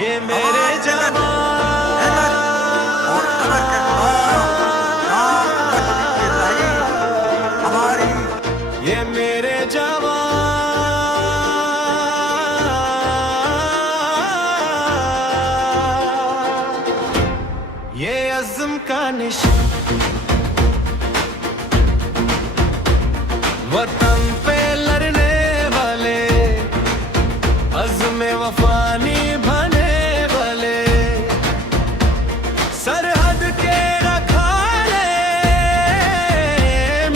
ये मेरे ये मेरे जवान, ये अज़्म का निशान, वतन पे लड़ने वाले, अज़्म वफा निभाने वाले, सरहद के रखवाले,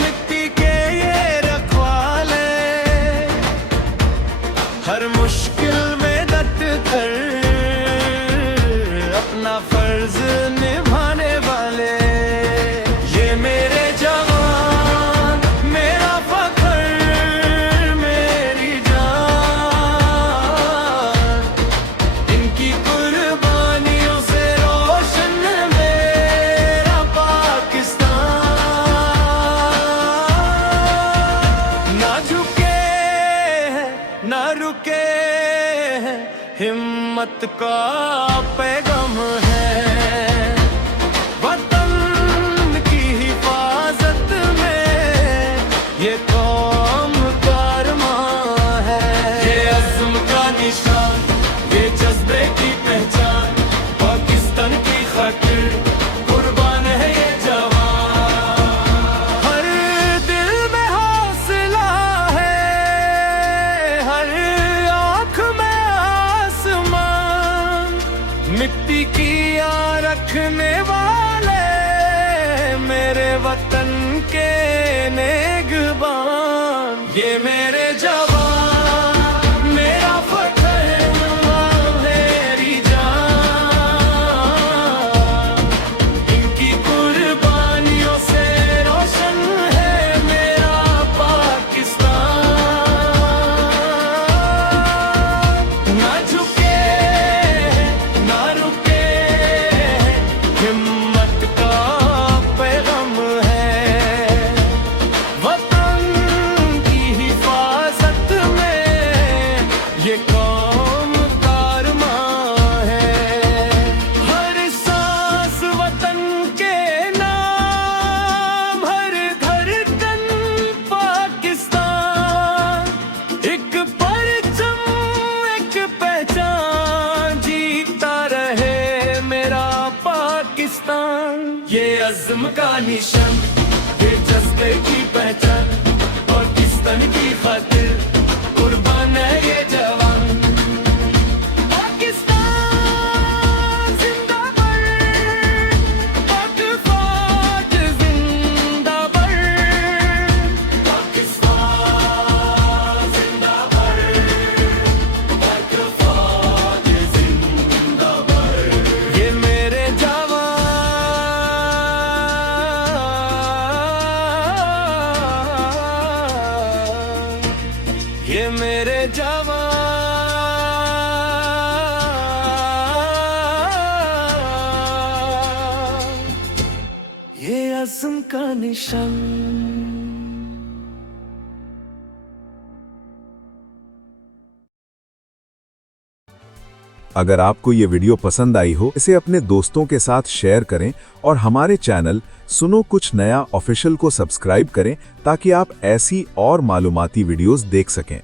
मिट्टी के ये रखवाले, हर मुश्किल में डट कर अपना फर्ज निभाने वाले, ये मेरे जवान, मेरा फख्र, मेरी जान, इनकी कुर्बानियों से रोशन मेरा पाकिस्तान। ना झुके ना रुके, हिम्मत का पैगाम है, वतन की हिफाजत में ये कौम कारमां है, ये अज़्म का निशान, ये जज्बे की पहचान, पाकिस्तान की खातिर कुर्बान है ये जवान। हर दिल में हौसला है, हर आँख में आसमान, मिट्टी की याद रखने वाले मेरे वतन के नेगबान, ये मेरे जवान, मेरा फख्र, मेरी जान, इनकी कुर्बानियों से रोशन है मेरा पाकिस्तान। ना झुके ना रुके, हिम्मत का पैगाम है, वतन की हिफाजत में ये कौम कारमां है, हर सांस वतन के नाम, हर धड़कन पाकिस्तान, एक परचम एक पहचान, जीता रहे मेरा पाकिस्तान। ये अज़्म का निशान, ये जज्बे की पहचान, पाकिस्तान की खातिर कुर्बान है ये जवान। पाकिस्तान जिंदाबाद, पाक फौज जिंदाबाद, पाकिस्तान जिंदाबाद, पाक फौज जिंदाबाद, ये मेरे जवान, ये मेरे जवान, ये अज़्म का निशान। अगर आपको ये वीडियो पसंद आई हो, इसे अपने दोस्तों के साथ शेयर करें और हमारे चैनल सुनो कुछ नया ऑफिशियल को सब्सक्राइब करें ताकि आप ऐसी और मालूमाती वीडियोस देख सकें।